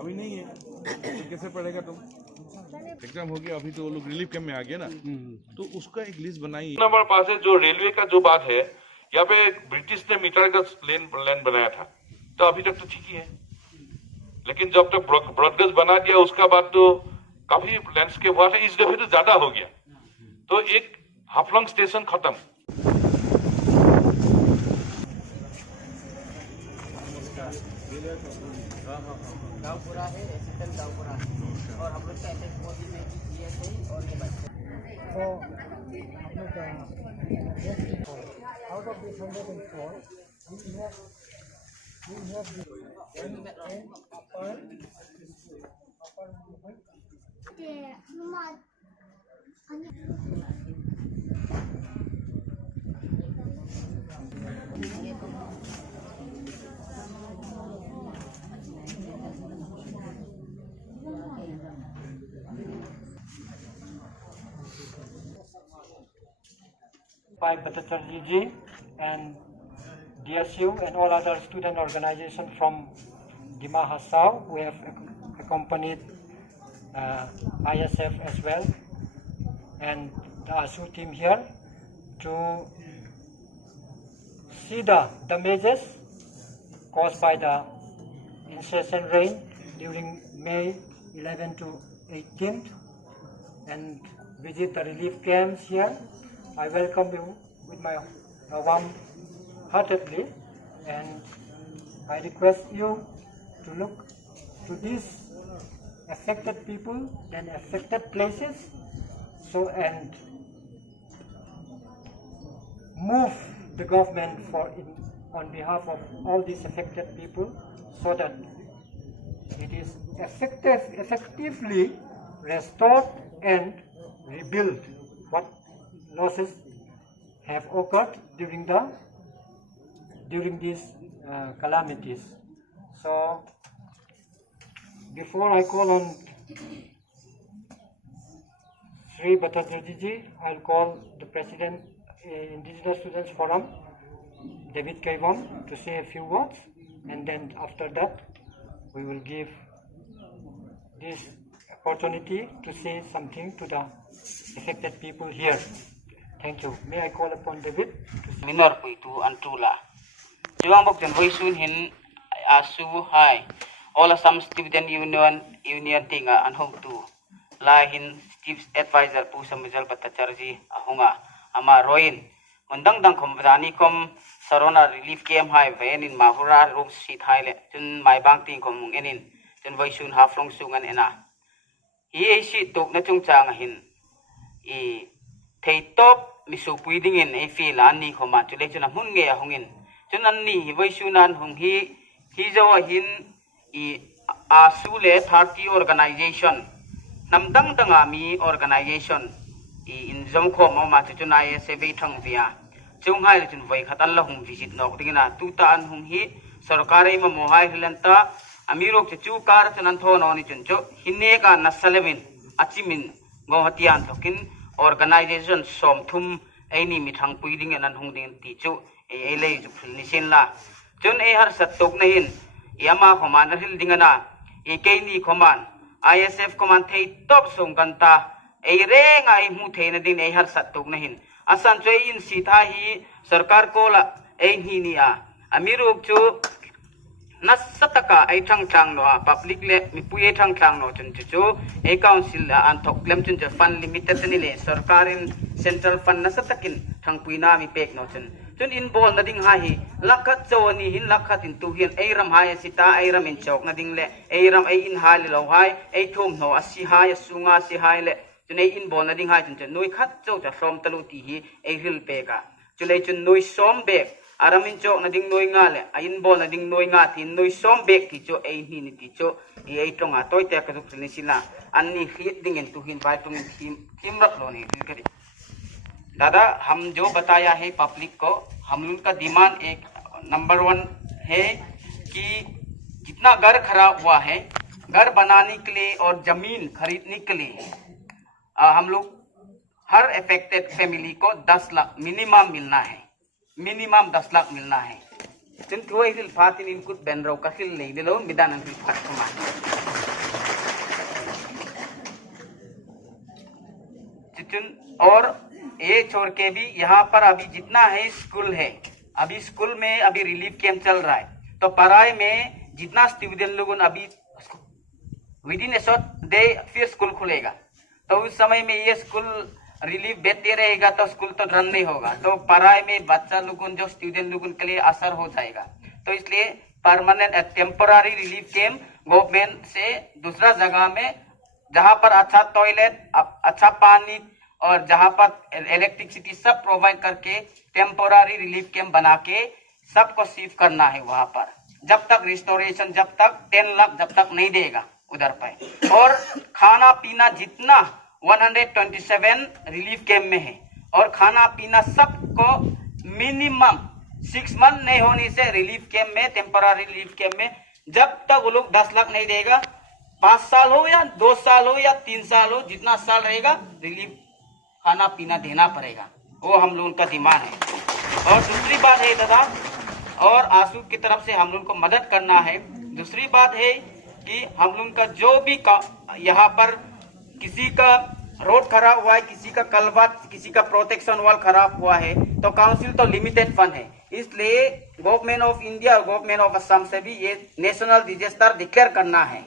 अभी नहीं है तो कैसे पढ़ेगा तुम? एग्जाम हो गया, अभी तो वो लोग रिलीफ कैंप में आ गए ना, तो उसका एक लिस्ट बनाई। नंबर 5 है जो रेलवे का जो बात है, यहाँ पे ब्रिटिश ने मीटर का लेन बनाया था, तो अभी तक तो ठीक ही है, लेकिन जब तक ब्रॉडगेज बना दिया उसका बाद तो काफी लैंडस्केप हुआ था, इस दफे तो ज्यादा हो गया, तो एक हाफलंग स्टेशन खत्म। गाँवपुरा है, रेसिडेंट गाँवपुरा है और हम लोग का एस मोदी में जीएस है और ये बच्चे तो हम लोग out of this 104 we have by Bhattacharya ji and DSU and all other student organizations from Dima Hassau. We have accompanied ISF as well and the ASU team here to see the damages caused by the incessant rain during May 11 to 18th and visit the relief camps here. I welcome you with my warm-heartedly, and I request you to look to these affected people and affected places, so and move the government on behalf of all these affected people, so that it is effectively restored and rebuild what losses have occurred during these calamities. So before I call on Sri Bhattacharya ji, I'll call the President Indigenous Students Forum, David Kaivam, to say a few words, and then after that we will give this opportunity to say something to the affected people here. Thank you. May I call upon David? Minor Puitu Antula. Juang Bok Jan Voisun Hin Asu Hai. All Assam Student Union Tinga and Hong Tu. La Hin Chief Advisor Pusam Mizal Bhattacharya Ahunga. Ama Roin. Mundang Dang Kompani Kom Sarona Relief Camp Hai Vain in Mahura Room Seat High Jun My Bank Ting Kom Enin. Jun Voisun Half Long Sungan Ena. He she took Natung Chang Hin. E Tay top misu puiding in a feel ani command to let you hunge a hungin. Junani, he voisunan hung he a hin e a sule party organization. Namdang dangami organization in Zomco Moma to Junai Seve Tong via. Junghai to Vaikatala hum visit Noctina, Tuta and hum he, Sorkare Mohai Hilanta, Amiro to 2 cars and Anton on it, Hinega Nasalevin, Achimin, Gohatian Tokin. Organization som thum any mithang puiding and anhungding tichu a lay nisin la chun a har satok nahin yama commander hildingana a kani command ISF command tay top song kanta a reng I mutain din a har satok nahin asan in sita hi sarkar kola a hinia amiruk chu Nasataka ay chang no public le mi puye chang no chun chu a council an thok lem chun fund limited nile sarkarin central fund nasatakin thang puina mi pek no chun in bol na ding ha hi lakhat choni hin lakhat in tu hian ai ram ha sita ai ram in chok na ding le ai ram ai in ha le lo hai ai thom no asi ha ya sunga si hai le chun ai in bol na ding ha chun noi khat chok cha from talu ti hi ai hil pe ka chulai chun noi som bek Aramin chok na ding noi nga le ayin bol na ding noi nga tin noi som bek ti cho ai ni ni ti cho ai tong a toy te ka du ni sila anni khit ding en tu hin pai tung kim rap lo ni kari दादा हम जो बताया है public को हम उनका demand एक number 1 है कि जितना घर खराब हुआ है घर बनाने के लिए और जमीन खरीदने के लिए हम लोग हर अफेक्टेड फैमिली को 10 लाख मिनिमम मिलना है मिनिमम 10 लाख मिलना है जिन थोड़ी फातिन इनकुट बेनरो का खिल ले दिलो मिदान अंकित फटकमा और ये छोड़ के भी यहाँ पर अभी जितना है स्कूल है, अभी स्कूल में अभी रिलीफ कैंप चल रहा है, तो पढ़ाई में जितना स्टूडेंट लोगों अभी विदिन ए शॉर्ट डे फिर स्कूल खुलेगा, तो उस समय में ये स्कूल रिलीफ देते रहेगा तो स्कूल तो रन नहीं होगा, तो पढ़ाई में बच्चा लोगों जो स्टूडेंट लोगों के लिए असर हो जाएगा। तो इसलिए permanent temporary relief camp government से दूसरा जगह में जहाँ पर अच्छा टॉयलेट, अच्छा पानी और जहाँ पर इलेक्ट्रिसिटी सब प्रोवाइड करके टेम्पोररी रिलीफ कैंप बना के सबको शिफ्ट करना है वहाँ पर, जब तक रिस्टोरेशन, जब तक 10 लाख जब तक नहीं देगा उधर पे। और खाना पीना जितना 127 रिलीफ कैंप में है, और खाना पीना सबको मिनिमम 6 मंथ नहीं होने से रिलीफ कैंप में, टेम्पोररी रिलीफ कैंप में जब तक वो लोग 10 लाख नहीं देगा, 5 साल हो या 2 साल हो या 3 साल हो, जितना साल रहेगा रिलीफ खाना पीना देना पड़ेगा। वो हम लोगों का डिमांड है। और दूसरी बात है दादा, और आंसू की तरफ से हम लोगों को मदद करना है। दूसरी बात है कि हम लोगों का जो भी यहाँ पर किसी का रोड खराब हुआ है, किसी का कलवट, किसी का प्रोटेक्शन वॉल खराब हुआ है, तो काउंसिल तो लिमिटेड फंड है, इसलिए गवर्नमेंट ऑफ इंडिया और गवर्नमेंट ऑफ असम से भी ये नेशनल डिजास्टर डिक्लेयर करना है।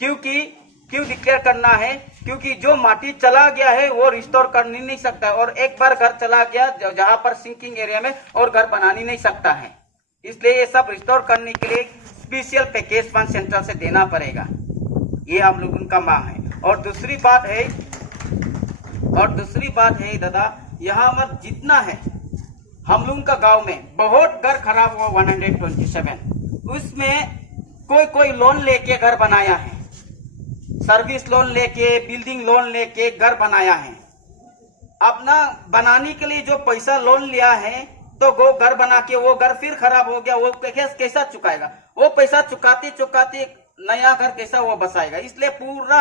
क्यों डिक्लेयर करना है? क्योंकि जो माटी चला गया है वो रिस्टोर कर नहीं सकता, और एक बार घर चला गया जहाँ पर सिंकिंग एरिया में और घर बना नहीं सकता है, इसलिए ये सब रिस्टोर करने के लिए स्पेशल पैकेज फंड सेंट्रल से देना पड़ेगा, ये हम लोगों का मांग है। और दूसरी बात है दादा, यहाँ पर जितना है हम लोगों का गांव में बहुत घर खराब हुआ 127, उसमें कोई लोन लेके घर बनाया है, सर्विस लोन लेके, बिल्डिंग लोन लेके घर बनाया है। अपना बनाने के लिए जो पैसा लोन लिया है, तो वो घर बना के वो घर फिर खराब हो गया, वो कैसा चुकाएगा? वो पैसा चुकाते नया घर कैसा वो बसाएगा? इसलिए पूरा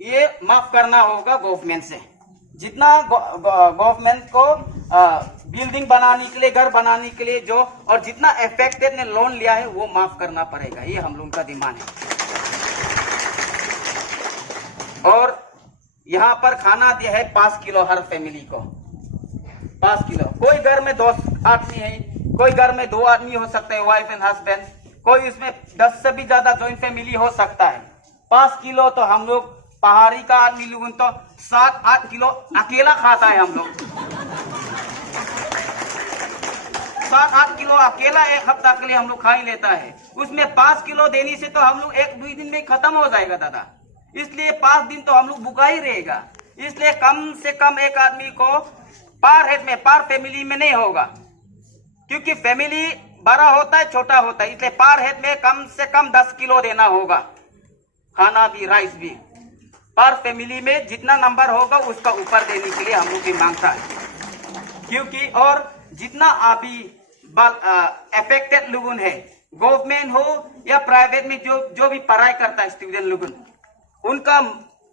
ये माफ करना होगा गवर्नमेंट से। जितना गवर्नमेंट को बिल्डिंग बनाने के लिए, घर बनाने के लिए जो, और जितना अफेक्टेड ने लोन लिया है वो माफ करना पड़ेगा, ये हम लोगों का डिमांड है। और यहाँ पर खाना दिया है 5 किलो हर फैमिली को, 5 किलो। कोई घर में 2 आदमी है, कोई घर में 2 आदमी हो सकते हैं, वाइफ एंड हस्बैंड, कोई उसमें 10 से भी ज्यादा जॉइंट फैमिली हो सकता है। 5 किलो तो हम लोग पहाड़ी का आदमी लोगों तो 7-8 किलो अकेला खाता है, हम लोग 7-8 किलो अकेला एक हफ्ता के लिए हम लोग खा ही लेता है। उसमें 5 किलो देने से तो हम लोग 1-2 दिन में खत्म हो जाएगा दादा, इसलिए 5 दिन तो हम लोग भूखा ही रहेगा। इसलिए कम से कम एक आदमी को पर हेड में, पर फैमिली में नहीं होगा, क्योंकि फैमिली बड़ा होता है छोटा होता है, इसलिए पर हेड में कम से कम 10 किलो देना होगा, खाना भी राइस भी। पर फैमिली में जितना नंबर होगा उसका ऊपर देने के लिए हम लोग भी मांगता है, क्योंकि और जितना अभी अफेक्टेड लोगों है, गवर्नमेंट हो या प्राइवेट में जो भी पढ़ाई करता है स्टूडेंट लोगों, उनका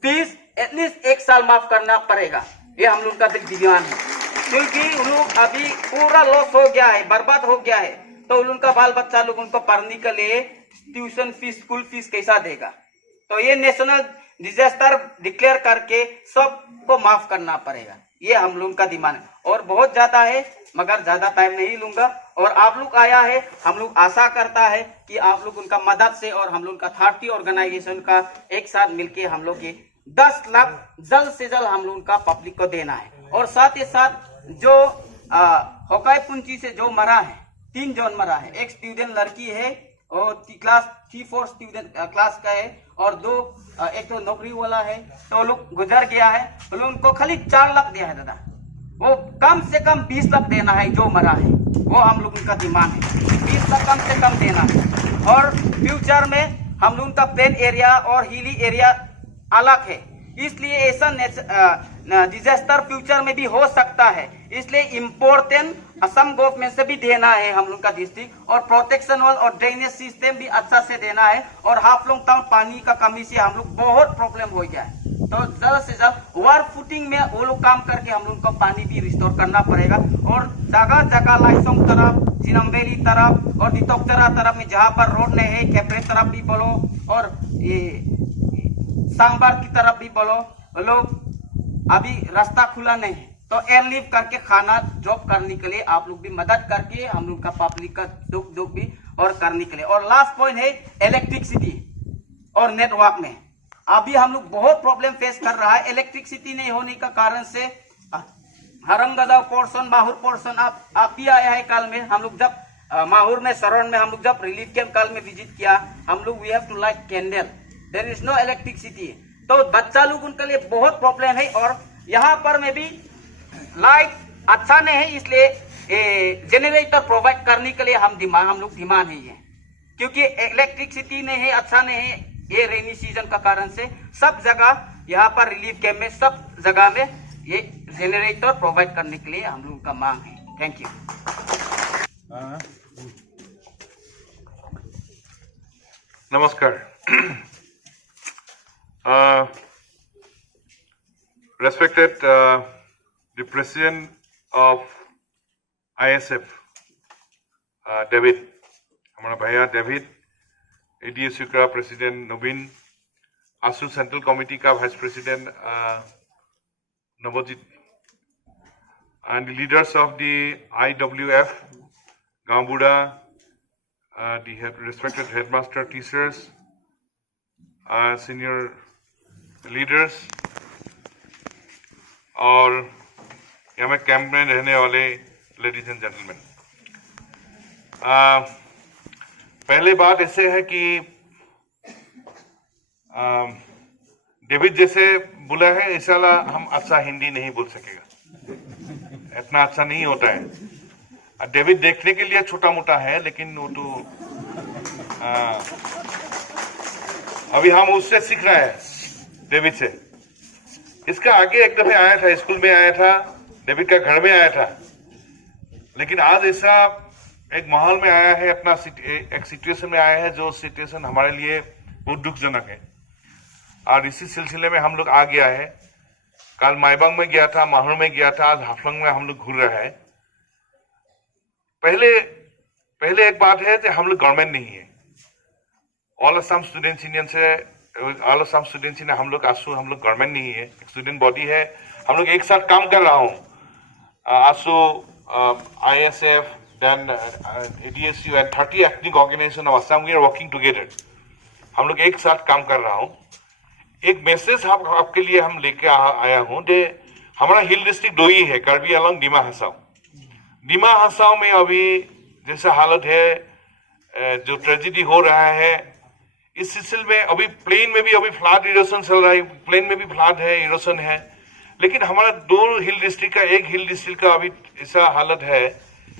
फीस एटलीस्ट 1 साल माफ करना पड़ेगा, ये हम लोग का डिमांड है। क्योंकि उन लोग अभी पूरा लॉस हो गया है, बर्बाद हो गया है, तो उनका बाल बच्चा लोग उनको पढ़ने के लिए ट्यूशन फीस, स्कूल फीस कैसा देगा? तो ये नेशनल डिजास्टर डिक्लेयर करके सबको माफ करना पड़ेगा, ये हम लोग का डिमांड है। और बहुत ज्यादा है, मगर ज्यादा टाइम नहीं लूंगा। और आप लोग आया है, हम लोग आशा करता है कि आप लोग उनका मदद से और हम लोग का 30 ऑर्गेनाइजेशन का एक साथ मिलके हम लोग के 10 लाख जल्द से जल्द हम लोग का पब्लिक को देना है। और साथ ही साथ जो होकाई पुंची से जो मरा है, 3 जन मरा है, एक स्टूडेंट लड़की है और क्लास 3-4 स्टूडेंट क्लास का है, और 2 एक तो नौकरी वाला है, तो लोग गुजर गया है, तो लोग उनको खाली 4 लाख दिया है दादा, वो कम से कम 20 लाख देना है जो मरा है, वो हम लोग उनका डिमांड है, 20 लाख कम से कम देना है। और फ्यूचर में हम लोग का प्लेन एरिया और हिली एरिया अलग है, इसलिए ऐसा डिजास्टर फ्यूचर में भी हो सकता है, इसलिए इम्पोर्टेंट असम गवर्नमेंट से भी देना है हम लोग का डिस्ट्रिक्ट, और प्रोटेक्शन वॉल और ड्रेनेज सिस्टम भी अच्छा से देना है। और हाफलोंग टाउन पानी का कमी से हम लोग बहुत प्रॉब्लम हो गया है, तो जल्द से जल्द वार फुटिंग में वो लोग काम करके हम लोग को पानी भी रिस्टोर करना पड़ेगा। और जगह जगह लाइसोंग तरफ, जिनम्बेली तरफ और दितोक्तरा तरफ में जहाँ पर रोड नहीं है, कैपरे तरफ भी बोलो और ये सांबार की तरफ भी बोलो, लोग अभी रास्ता खुला नहीं है, तो एयर लीव करके खाना जॉब करने के लिए आप लोग भी मदद करके हम लोग का पब्लिक का दुख भी और करने के लिए। और लास्ट पॉइंट है इलेक्ट्रिसिटी और नेटवर्क में अभी हम लोग बहुत प्रॉब्लम फेस कर रहा है। इलेक्ट्रिसिटी नहीं होने का कारण से हरमगदा पोर्शन, माहौर पोर्शन आप भी आया है कल में। हम लोग जब माहौर में, सरण में हम लोग जब रिलीफ कैंप कल में विजिट किया, हम लोग we have to light candle, there is no electricity. तो बच्चा लोग उनके लिए बहुत प्रॉब्लम है। और यहाँ पर में भी लाइट अच्छा नहीं है, इसलिए जनरेटर प्रोवाइड करने के लिए हम लोग डिमांड है ये, क्योंकि इलेक्ट्रिसिटी नहीं है, अच्छा नहीं है। ये रेनी सीजन का कारण से सब जगह यहाँ पर रिलीफ कैंप में सब जगह में ये जनरेटर प्रोवाइड करने के लिए हम लोग का मांग है। Thank you. नमस्कार। Respected the President of ISF, David, हमारा भैया डेविड, ADSU का प्रेसिडेंट नवीन, आसू सेंट्रल कमिटी का vice president Navjeet, and the leaders of the IWF, Gambuda, the respected headmaster, teachers, senior leaders, और यहाँ में कैंप में रहने वाले लेडीज एंड जेंटलमैन। पहले बात ऐसे है कि डेविड जैसे बोला है, ऐसा हम अच्छा हिंदी नहीं बोल सकेगा, इतना अच्छा नहीं होता है। डेविड देखने के लिए छोटा मोटा है, लेकिन वो तो अभी हम उससे सीख रहे हैं, डेविड से। इसका आगे एक दफे आया था, स्कूल में आया था, डेविड का घर में आया था, लेकिन आज ऐसा एक माहौल में आया है, अपना एक सिचुएशन में आया है जो सिचुएशन हमारे लिए बहुत दुखजनक है। और इसी सिलसिले में हम लोग आ गया है। कल माइबांग में गया था, माहौर में गया था, आज हाफलंग में हम लोग घूर रहे हैं। पहले एक बात है कि हम लोग गवर्नमेंट नहीं है। ऑल असम स्टूडेंट्स यूनियन से, ऑल असम स्टूडेंट्स यूनियन हम लोग आसू, हम लोग गवर्नमेंट नहीं है, एक स्टूडेंट बॉडी है। हम लोग एक साथ काम कर रहा हूँ, आसू, ISF, then ADSU and 30 ethnic organization of Assam, we are working together. हम लोग एक साथ काम कर रहा हूँ। एक मैसेज आपके लिए हम लेके आया हूँ कि हमारा हिल डिस्ट्रिक्ट दो ही है, कार्बी आंगलॉन्ग, डिमा हासाओ। डिमा हासाओ में अभी जैसा हालत है, जो ट्रेजिडी हो रहा है, इस सिलसिले में अभी प्लेन में भी अभी फ्लड इरोशन चल रहा है, प्लेन में भी फ्लड है, इरोशन है। लेकिन हमारा दो हिल डिस्ट्रिक्ट का, एक हिल डिस्ट्रिक्ट का अभी ऐसा हालत है।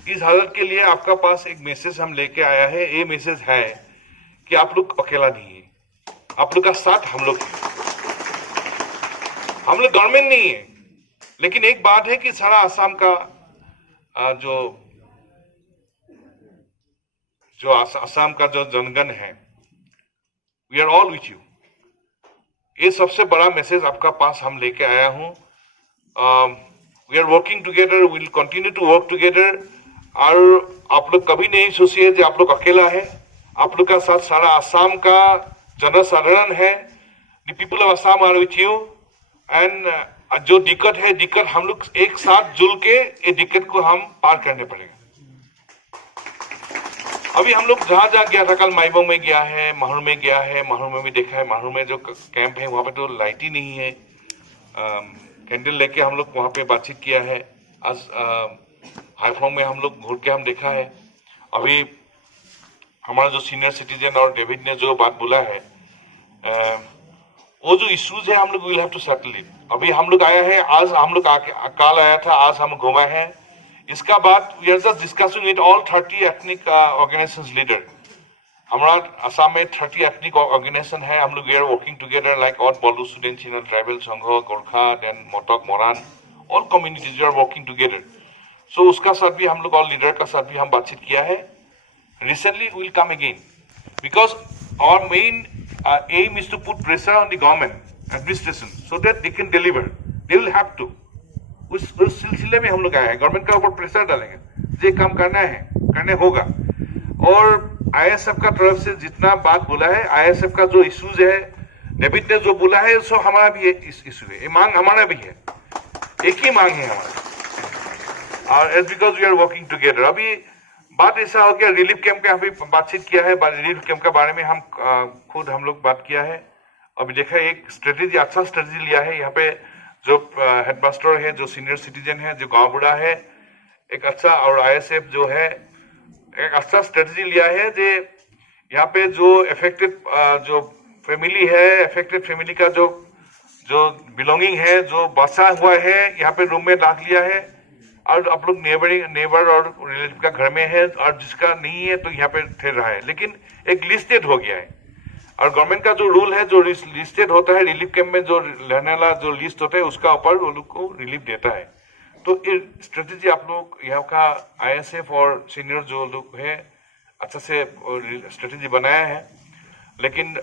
इस हालत के लिए आपका पास एक मैसेज हम लेके आया है। ये मैसेज है कि आप लोग अकेला नहीं है, आप लोग का साथ हम लोग हैं। हम लोग गवर्नमेंट नहीं है, लेकिन एक बात है कि सारा असम का जो असम का जो जनगण है, we are all with you. ये सबसे बड़ा मैसेज आपका पास हम लेके आया हूं। We are working together, will continue to work together. और आप लोग कभी नहीं सोचिए कि आप लोग अकेला है, आप लोग का साथ सारा असम का जनसाधारण है। The people of Assam are with you. And जो दिक्कत है, दिक्कत हम लोग एक साथ जुल के ये दिक्कत को हम पार करने पड़ेगा। अभी हम लोग जहां गया था, कल माइबोंग में गया है, माहौर में गया है, माहौर में भी देखा है। माहौर में जो कैंप है वहां पे तो लाइट ही नहीं है, कैंडल लेके हम लोग वहां पे बातचीत किया है। आज हाईफोंग में हम लोग घूर के हम देखा है। अभी हमारा जो सीनियर सिटीजन और डेविड ने जो बात बोला है, वो जो इश्यूज है हम लोग will have to settle it. अभी हम लोग आया है, आज हम लोग काल आया था, आज हम घूमा है। इसका बाद we are just discussing with all 30 ethnic organisations leader. हमारा असम में 30 एथनिक ऑर्गेनाइजेशन है। हम लोग we are working together like all Bodo students in tribal संघ, Gorkha, then Motok, Moran, all communities we are working together. So उसका साथ भी हम लोग और लीडर का साथ भी हम बातचीत किया है। Recently will come again because our main aim is to put pressure on the government administration so that they can deliver. They will have to. उस सिलसिले में हम लोग आए हैं, गवर्नमेंट के ऊपर प्रेशर डालेंगे, ये काम करना है, करने होगा। और ISF का तरफ से जितना बात बोला है, ISF का जो इश्यूज है, डेविड ने जो बोला है, सो हमारा भी इशू है, ये मांग हमारा भी है एक ही मांग है हमारी, और it's because we are working together. अभी बात ऐसा हो गया, रिलीफ कैंप का अभी बातचीत किया है, रिलीफ कैंप के बारे में हम लोग बात किया है। अभी देखा एक स्ट्रेटेजी, अच्छा स्ट्रेटेजी लिया है। यहाँ पे जो हेडमास्टर है, जो सीनियर सिटीजन है, जो गांव बूढ़ा है, एक अच्छा, और ISF जो है एक अच्छा स्ट्रेटेजी लिया है। जो यहाँ पे जो अफेक्टेड जो फैमिली है, अफेक्टेड फैमिली का जो बिलोंगिंग है, जो बचा हुआ है, यहाँ पे रूम में रख लिया है, और आप लोग नेबर और रिलेटिव का घर में है, और जिसका नहीं है तो यहाँ पे ठहर रहा है, लेकिन एक लिस्टेड हो गया है। और गवर्नमेंट का जो रूल है, जो लिस्टेड होता है रिलीफ कैंप में, जो रहने वाला जो लिस्ट होता है उसका ऊपर वो लोग को रिलीफ देता है। तो ये स्ट्रेटेजी आप लोग यहाँ का ISF और सीनियर जो लोग है अच्छा से स्ट्रेटेजी बनाया है। लेकिन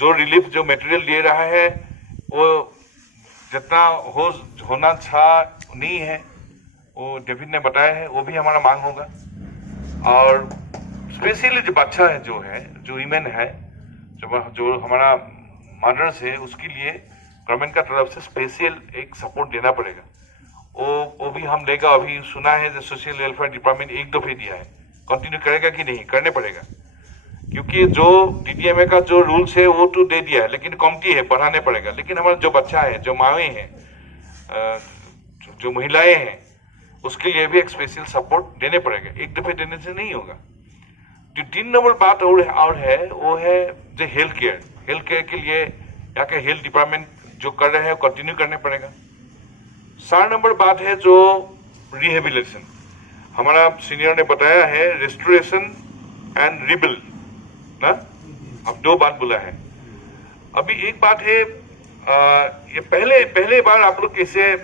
जो रिलीफ जो मटेरियल दे रहा है वो जितना होना था नहीं है, वो डेविड ने बताया है, वो भी हमारा मांग होगा। और स्पेशली जो बच्चा है, जो वीमेन है, जो हमारा मदर्स है, उसके लिए गवर्नमेंट का तरफ से स्पेशल एक सपोर्ट देना पड़ेगा। वो भी हम देगा। अभी सुना है जो सोशल वेलफेयर डिपार्टमेंट एक दफे दिया है, कंटिन्यू करेगा कि नहीं, करने पड़ेगा, क्योंकि जो DDMA का जो रूल्स है वो तो दे दिया है, लेकिन कमती है, बढ़ाने पड़ेगा। लेकिन हमारा जो बच्चा है, जो माएँ हैं, जो महिलाएं हैं, उसके लिए भी एक स्पेशल सपोर्ट देने पड़ेगा, एक दफे देने से नहीं होगा। जो 3 नंबर बात और है वो है जो हेल्थ केयर के लिए यहाँ के हेल्थ डिपार्टमेंट जो कर रहे हैं वो कंटिन्यू करने पड़ेगा। 4 नंबर बात है जो रिहेबिलिटेशन, हमारा सीनियर ने बताया है, रेस्टोरेशन एंड रिबिल्ड ना, अब 2 बात बोला है। अभी एक बात है, ये पहले बार आप लोग कैसे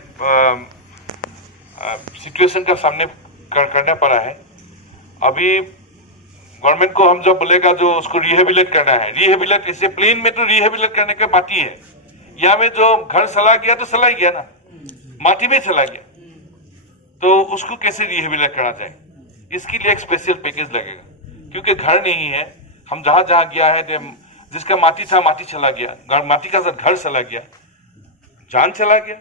सिचुएशन का सामने करना पड़ा है। अभी गवर्नमेंट को हम जब बोलेगा जो उसको रिहेबिलेट करना है, रिहेबिलेट इसे प्लेन में तो रिहेबिलेट करने का बात ही है। यहाँ में जो घर चला गया तो चला ही गया ना, माटी में चला गया, तो उसको कैसे रिहेबिलेट करना जाए, इसके लिए एक स्पेशल पैकेज लगेगा। क्योंकि घर नहीं है, हम जहां गया है, जिसका माटी था माटी चला गया, माटी का साथ घर चला गया, जान चला गया।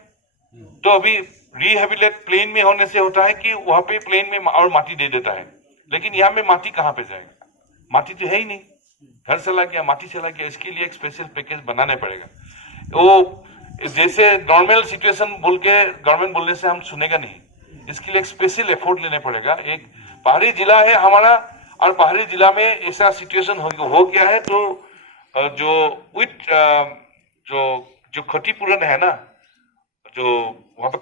तो अभी रिहेबिलेट प्लेन में होने से होता है कि वहां पे प्लेन में और माटी दे देता है, लेकिन यहाँ में माटी कहाँ पे जाएगा, माटी तो है ही नहीं, घर चला गया, माटी चला गया। इसके लिए एक स्पेशल पैकेज बनाना पड़ेगा। वो जैसे नॉर्मल सिचुएशन बोल के गवर्नमेंट बोलने से हम सुनेगा नहीं, इसके लिए एक स्पेशल एफर्ट लेने पड़ेगा। एक पहाड़ी जिला है हमारा, और पहाड़ी जिला में ऐसा सिचुएशन हो गया है, तो जो क्षतिपूरण है ना, जो वहां पे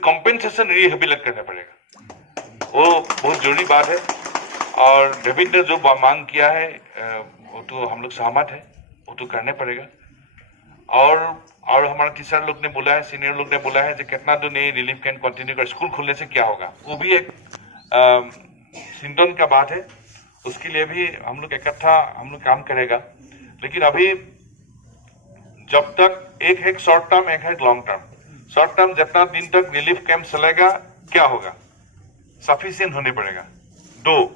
कॉम्पेंसेशन रिहेबिलेट करना पड़ेगा, वो बहुत जरूरी बात है। और डेविड ने जो मांग किया है वो तो हम लोग सहमत है, वो तो करने पड़ेगा। और हमारा टीचर लोग ने बोला है, सीनियर लोग ने बोला है कि कितना दिन ये रिलीफ कैंप कंटिन्यू कर, स्कूल खुलने से क्या होगा, वो भी एक चिंतन का बात है। उसके लिए भी हम लोग इकट्ठा काम करेगा। लेकिन अभी जब तक एक है शॉर्ट टर्म, एक है लॉन्ग टर्म। शॉर्ट टर्म जितना दिन तक रिलीफ कैंप चलेगा क्या होगा, सफिशिएंट होने पड़ेगा। 2,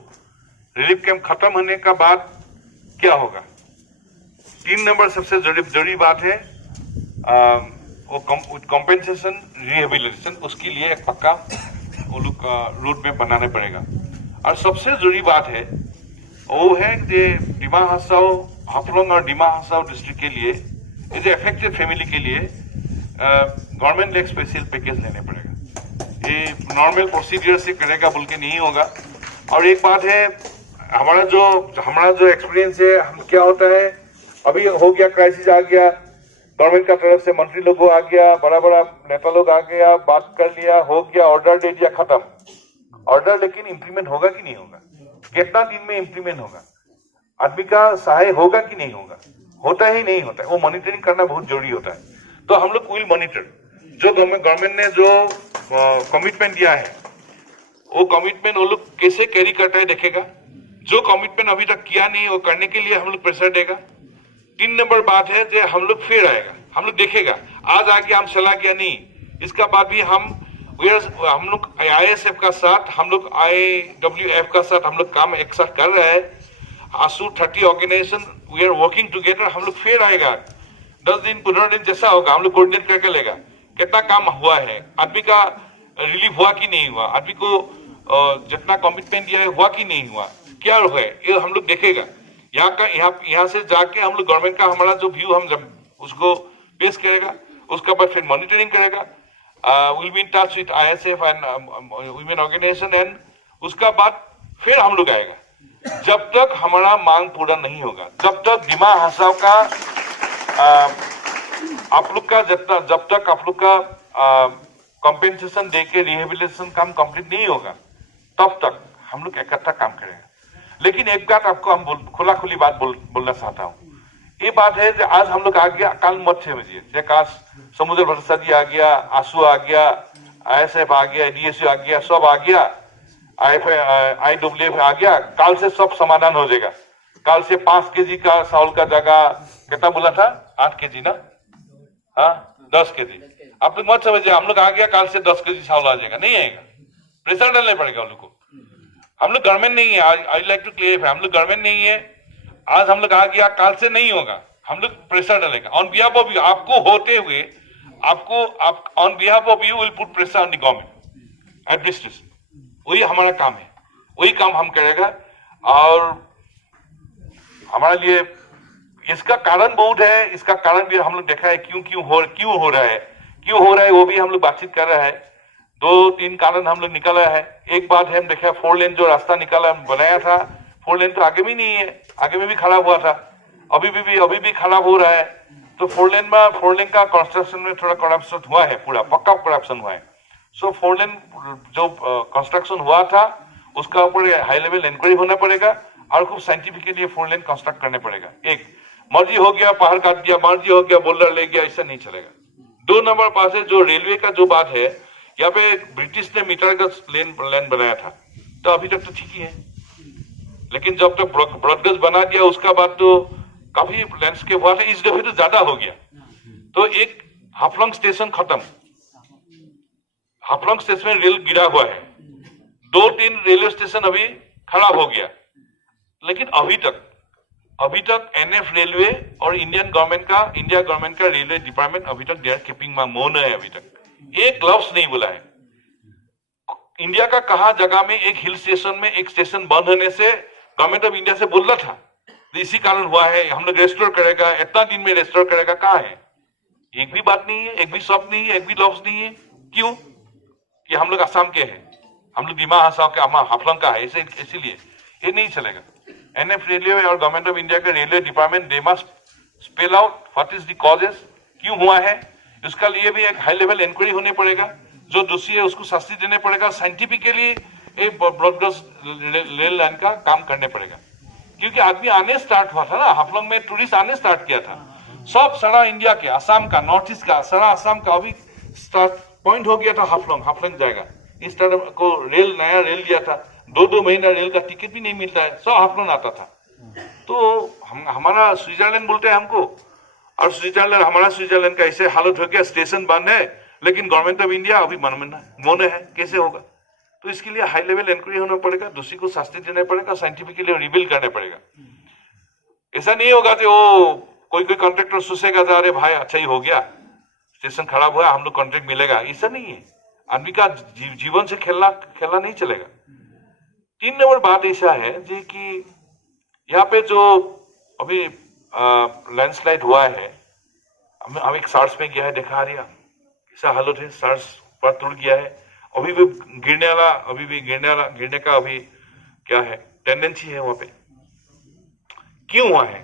रिलीफ कैंप खत्म होने का बाद क्या होगा। 3 नंबर सबसे जरूरी बात है कॉम्पेंसेशन रिहेबिलिटेशन, उसके लिए एक पक्का वो लोग रूट में बनाना पड़ेगा। और सबसे जरूरी बात है वो है कि डिमा हासाओ, हाफलोंग और डिमा हासाओ डिस्ट्रिक्ट के लिए, इस अफेक्टेड फैमिली के लिए गवर्नमेंट ने एक स्पेशल पैकेज लेने पड़ेगा। ये नॉर्मल प्रोसीजर से करेगा बोल के नहीं होगा। और एक बात है, हमारा जो एक्सपीरियंस है, हम क्या होता है, अभी हो गया क्राइसिस आ गया, गवर्नमेंट का तरफ से मंत्री लोग आ गया, बड़ा नेता लोग आ गया, बात कर लिया, हो गया, ऑर्डर दे दिया, खत्म ऑर्डर। लेकिन इम्प्लीमेंट होगा कि नहीं होगा, कितना दिन में इम्प्लीमेंट होगा, आदमी का सहाय होगा कि नहीं होगा, होता ही नहीं होता है। वो मॉनिटरिंग करना बहुत जरूरी होता है। तो हम लोग विल मॉनिटर, जो गवर्नमेंट ने जो कमिटमेंट दिया है, वो कमिटमेंट वो लोग कैसे कैरी करता है देखेगा। जो कमिटमेंट अभी तक किया नहीं, वो करने के लिए हम लोग प्रेशर देगा। 3 नंबर बात है जो हम लोग फिर आएगा, हम लोग देखेगा, आज आगे हम चला गया नहीं, इसका बाद भी हम लोग ISF का साथ, हम लोग IWF का साथ हम लोग काम एक साथ कर रहे हैं। ASU 30 organization we are working together. हम लोग फिर आएगा 10 दिन 15 दिन जैसा होगा, हम लोग कोऑर्डिनेट करके लेगा कितना काम हुआ है, आदमी का रिलीफ हुआ कि नहीं हुआ, आदमी को जितना कमिटमेंट दिया है हुआ कि नहीं हुआ, क्या हुआ है, ये हम लोग देखेगा। यहाँ से जाके हम लोग गवर्नमेंट का हमारा जो व्यू हम जब उसको पेश करेगा, उसका बाद फिर मॉनिटरिंग करेगा। Will be in touch with ISF and women organization and उसका बाद फिर हम लोग आएगा। जब तक हमारा मांग पूरा नहीं होगा, जब तक दिमा हसाव का आप लोग का जब तक आप लोग का कॉम्पेंसेशन देके रिहेबिलिटेशन काम कंप्लीट नहीं होगा, तब तक हम लोग इकट्ठा काम करेंगे। लेकिन एक बात आपको हम खुला खुली बात बोलना चाहता हूँ, ये बात है कि आज हम लोग आ गया, कल मत समझिए। जैसे आज समुद्र प्रसाद जी आ गया, आंसू आ गया, ISF आ गया, DSU आ गया, सब आ गया, IWF आ गया, कल से सब समाधान हो जाएगा। कल से 5 केजी का चावल का जगह कितना बोला था, 8 केजी ना, हाँ 10 केजी। आप लोग मत समझिए हम लोग आ गया कल से 10 केजी चावल आ जाएगा, नहीं आएगा। प्रेशर डालना पड़ेगा उन लोग को। हम लोग गवर्नमेंट नहीं है, आई लाइक टू क्लियर, हम लोग गवर्नमेंट नहीं है। आज हम लोग आ गया, कल से नहीं होगा, हम लोग प्रेशर डालेगा ऑन बिहाफ ऑफ यू। आपको होते हुए आपको on behalf of you will put pressure on the government administration. वही हमारा काम है, वही काम हम करेगा। और हमारे लिए इसका कारण बहुत है, इसका कारण भी हम लोग देखा है क्यों हो रहा है वो भी हम लोग बातचीत कर रहा है। 2-3 कारण हम लोग निकाला है। एक बात है, हम देखा 4 लेन जो रास्ता निकाला बनाया था, 4 लेन तो आगे में नहीं है, आगे में भी खराब हुआ था, अभी भी खराब हो रहा है। तो 4 लेन का कंस्ट्रक्शन में थोड़ा करप्शन हुआ है, पूरा पक्का करप्शन हुआ है। सो 4 लेन जो कंस्ट्रक्शन हुआ था उसका ऊपर हाई लेवल इंक्वायरी होना पड़ेगा और खूब साइंटिफिकली 4 लेन कंस्ट्रक्ट करने पड़ेगा। एक मर्जी हो गया पहाड़ काट दिया, मर्जी हो गया बोल्डर ले गया, ऐसा नहीं चलेगा। 2 नंबर पास है जो रेलवे का जो बात है, यहाँ पे ब्रिटिश ने मीटर का लेन बनाया था, तो अभी तक तो ठीक ही है। लेकिन जब तक ब्रॉडगेज बना दिया उसका बाद तो काफी लैंडस्केप हुआ था, इस दफे तो ज्यादा हो गया। तो एक हाफलोंग स्टेशन खत्म, हाफलोंग स्टेशन में रेल गिरा हुआ है, 2-3 रेलवे स्टेशन अभी खराब हो गया। लेकिन अभी तक NF रेलवे और इंडिया गवर्नमेंट का रेलवे डिपार्टमेंट अभी तक दे आर कीपिंग मौन है। अभी तक एक ग्लव्स नहीं बोला है। इंडिया का कहा जगह में एक हिल स्टेशन में एक स्टेशन बंद होने से गवर्नमेंट ऑफ इंडिया से बोलना था, इसी कारण हुआ है, हम लोग रेस्टोर करेगा, इतना दिन में रेस्टोर करेगा, कहाँ है? एक भी बात नहीं है, एक भी शब्द नहीं है, एक भी लफ्ज नहीं है। क्यों? कि हम लोग असम के हैं, हम लोग दिमा हसाव के हाफलंग का है, इसीलिए ये नहीं चलेगा। NF रेलवे और गवर्नमेंट ऑफ इंडिया का railway department they must spell out what is the causes, क्यों हुआ है। इसका लिए भी एक हाई लेवल इंक्वायरी होने पड़ेगा, जो दोषी है उसको शास्ति देने पड़ेगा, साइंटिफिकली एक ब्रॉडगेज रेल लाइन का काम करने पड़ेगा। क्योंकि आदमी आने स्टार्ट हुआ था ना, हाफलंग में टूरिस्ट आने स्टार्ट किया था, सब सारा इंडिया के, असम का, नॉर्थ ईस्ट का, सारा असम का अभी स्टार्ट पॉइंट हो गया था हाफलंग जाएगा। इस तरह को नया रेल दिया था, 2-2 महीना रेल का टिकट भी नहीं मिलता है, सब हाफलंग आता था। तो हमारा स्विट्जरलैंड बोलते हैं हमको, और हमारा स्विट्जरलैंड का ऐसे हालत हो गया, स्टेशन बंद है लेकिन गवर्नमेंट ऑफ इंडिया अभी मौन है, कैसे होगा? तो इसके लिए हाई लेवल इंक्वायरी होना पड़ेगा, दोषी को शास्ति देना पड़ेगा, साइंटिफिकली रिबिल्ड करना पड़ेगा। ऐसा नहीं होगा कि वो कोई कॉन्ट्रैक्टर सोचेगा था अरे भाई अच्छा ही हो गया, स्टेशन खराब हुआ, हम लोग कॉन्ट्रैक्ट मिलेगा, ऐसा नहीं है। आदमी का जीवन से खेलना नहीं चलेगा। 3 नंबर बात ऐसा है जी कि यहाँ पे जो अभी लैंडस्लाइड हुआ है, हम एक सार्स में गया है, देखा रहा ऐसा हालत है, सार्स पर टूट गया है, अभी भी गिरने का अभी क्या है टेंडेंसी है वहां पे। क्यों हुआ है?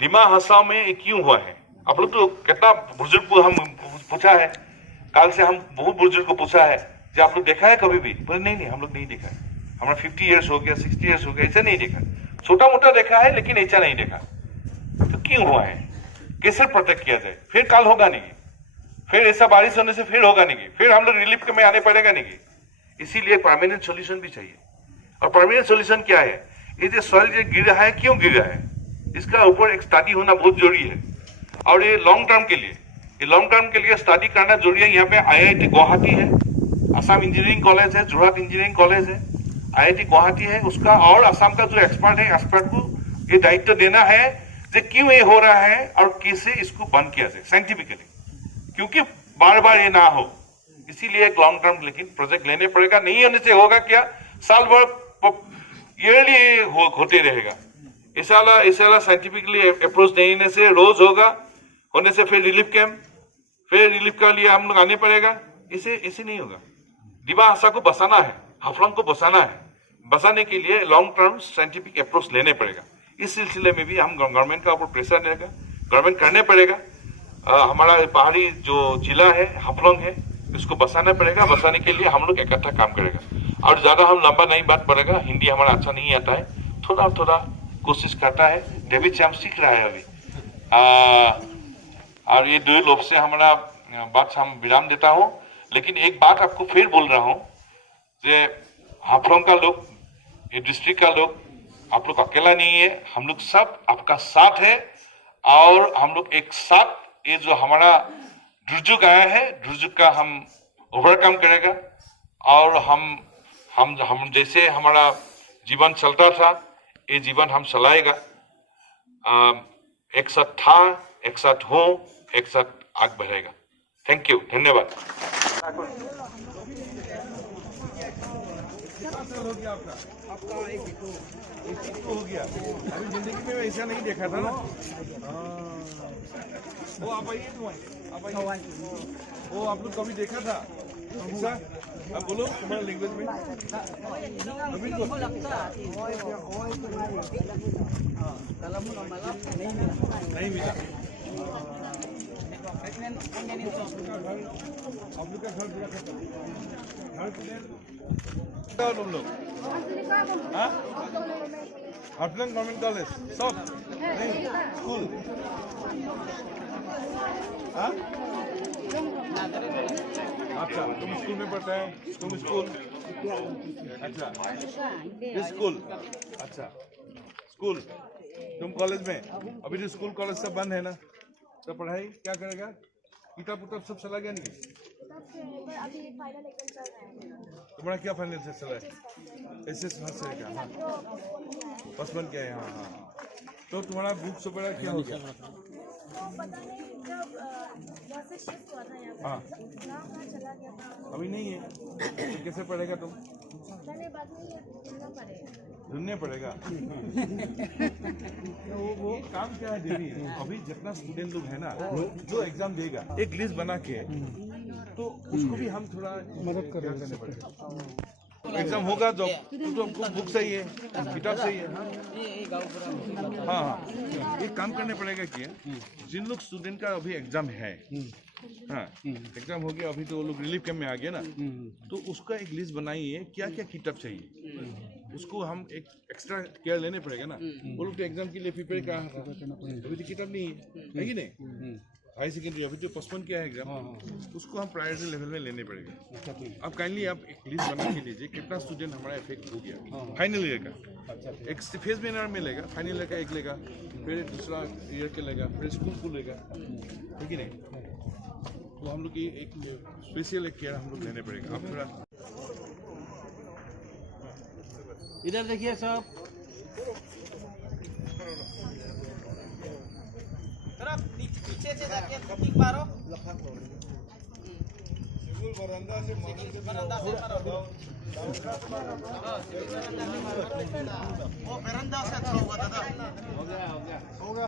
दिमा हसाव में क्यों हुआ है? आप लोग तो कितना बुजुर्ग को हम पूछा है, काल से हम बहुत बुजुर्ग को पूछा है जो आप लोग देखा है कभी भी? बोले नहीं हम लोग नहीं देखा है, हमारा 50 इयर्स हो गया, 60 इयर्स हो गया, ऐसा नहीं देखा। छोटा मोटा देखा है लेकिन ऐसा नहीं देखा। तो क्यों हुआ है? कैसे प्रोटेक्ट किया जाए? फिर काल होगा नहीं, फिर ऐसा बारिश होने से फिर होगा नहीं, फिर हम लोग रिलीफ में आने पड़ेगा नहीं। इसीलिए परमानेंट सोल्यूशन भी चाहिए। और परमानेंट सोल्यूशन क्या है? ये जो सॉइल जो गिर रहा है, क्यों गिर रहा है, इसका ऊपर एक स्टडी होना बहुत जरूरी है। और ये लॉन्ग टर्म के लिए स्टडी करना जरूरी है। यहाँ पे IIT गुवाहाटी है, असम इंजीनियरिंग कॉलेज है, जोरहाट इंजीनियरिंग कॉलेज है, IIT गुवाहाटी है उसका, और असम का जो एक्सपर्ट है, एक्सपर्ट को ये दायित्व देना है कि क्यों ये हो रहा है और कैसे इसको बंद किया जाए साइंटिफिकली। क्योंकि बार बार ये ना हो, इसीलिए एक लॉन्ग टर्म लेकिन प्रोजेक्ट लेने पड़ेगा। नहीं होने से होगा क्या, साल भर ईयरली होते रहेगा। इस साल साइंटिफिकली अप्रोच नहीं होने से रोज होने से फिर रिलीफ कैंप, फिर रिलीफ का लिए हम लोग आने पड़ेगा। इसे नहीं होगा। दिवा आशा को बसाना है, हाफलंग को बसाना है। बसाने के लिए लॉन्ग टर्म साइंटिफिक अप्रोच लेने पड़ेगा। इस सिलसिले में भी हम गवर्नमेंट का ऊपर प्रेशर रहेगा, गवर्नमेंट करने पड़ेगा। हमारा पहाड़ी जो जिला है हाफलंग है, इसको बसाना पड़ेगा। बसाने के लिए हम लोग इकट्ठा काम करेगा। और ज्यादा हम लंबा नहीं बात पड़ेगा, हिंदी हमारा अच्छा नहीं आता है, थोड़ा थोड़ा कोशिश करता है। डेविड से हम सीख रहा है अभी। और ये दो लोग से हमारा बात हम विराम देता हूँ। लेकिन एक बात आपको फिर बोल रहा हूँ, जे हाफलंग का लोग, ये डिस्ट्रिक्ट का लोग, आप लोग अकेला नहीं है, हम लोग सब आपका साथ है। और हम लोग एक साथ ये जो हमारा दुर्जुग आया है, दुर्जुग का हम ओवरकम करेगा। और हम जैसे हमारा जीवन चलता था, ये जीवन हम चलाएगा। एक साथ था, एक साथ हो, एक साथ आग बढ़ेगा। थैंक यू, धन्यवाद। हो गया आपका एक हो गया। अभी जिंदगी में ऐसा नहीं देखा था ना। वो आप आइए, आप आइए। वो आप लोग कभी देखा था ऐसा? आप बोलो तुम्हारे लैंग्वेज में। अभी तो नहीं मिला। आप लोग का घर पूरा खत्म, घर तुम लोग हाफलंग गवर्नमेंट कॉलेज सब नहीं स्कूल। अच्छा, तुम स्कूल में पढ़ते हैं? तुम स्कूल, अच्छा स्कूल, अच्छा स्कूल, तुम कॉलेज में। अभी तो स्कूल कॉलेज सब बंद है ना, तो पढ़ाई क्या करेगा? किताब उताब सब चला गया नहीं? तुम्हारा क्या फाइनल से चला है? ऐसे से क्या? हाँ, बचपन क्या है? हाँ हाँ। तो तुम्हारा बुक वगैरह क्या हो गया? हाँ, अभी नहीं है तो कैसे पढ़ेगा तुम? ढूंढने पड़ेगा। वो काम क्या है देवी, अभी जितना स्टूडेंट लोग है ना, जो एग्जाम देगा एक लिस्ट बना के, तो उसको भी हम थोड़ा मदद करने पड़ेगा। एग्जाम होगा तो बुक सही है, किताब सही है। हाँ हाँ, एक काम करने पड़ेगा कि जिन लोग स्टूडेंट का अभी एग्जाम है, हाँ एग्जाम हो गया, अभी तो वो लोग रिलीफ कैंप में आ गए ना, तो उसका एक लिस्ट बनाइए क्या क्या किताब चाहिए। उसको हम एक एक्स्ट्रा केयर लेने पड़ेगा ना। वो लोग तो एग्जाम के लिए प्रिपेयर कर रहा था, अभी तो किताब नहीं है कि नहीं? हाई सेकेंडरी अभी तो पोस्टपोन किया है एग्जाम, उसको हम प्रायोरिटी लेवल में लेने पड़ेगा। अब काइंडली आप एक लिस्ट बना के लीजिए कितना स्टूडेंट हमारा इफेक्ट हो गया फाइनल ईयर का। एक फेज में लेगा, फाइनल ईयर का एक लेगा, फिर दूसरा ईयर के लेगा, फिर स्कूल को लेगा, है कि नहीं? तो हम लोग की एक स्पेशल एक केयर हम लोग लेने पड़ेगा। आप थोड़ा इधर देखिए सब, पीछे से जाके टिक मारो। बरामदा से मारो। वो बरामदा से अच्छा हुआ दादा। हो गया।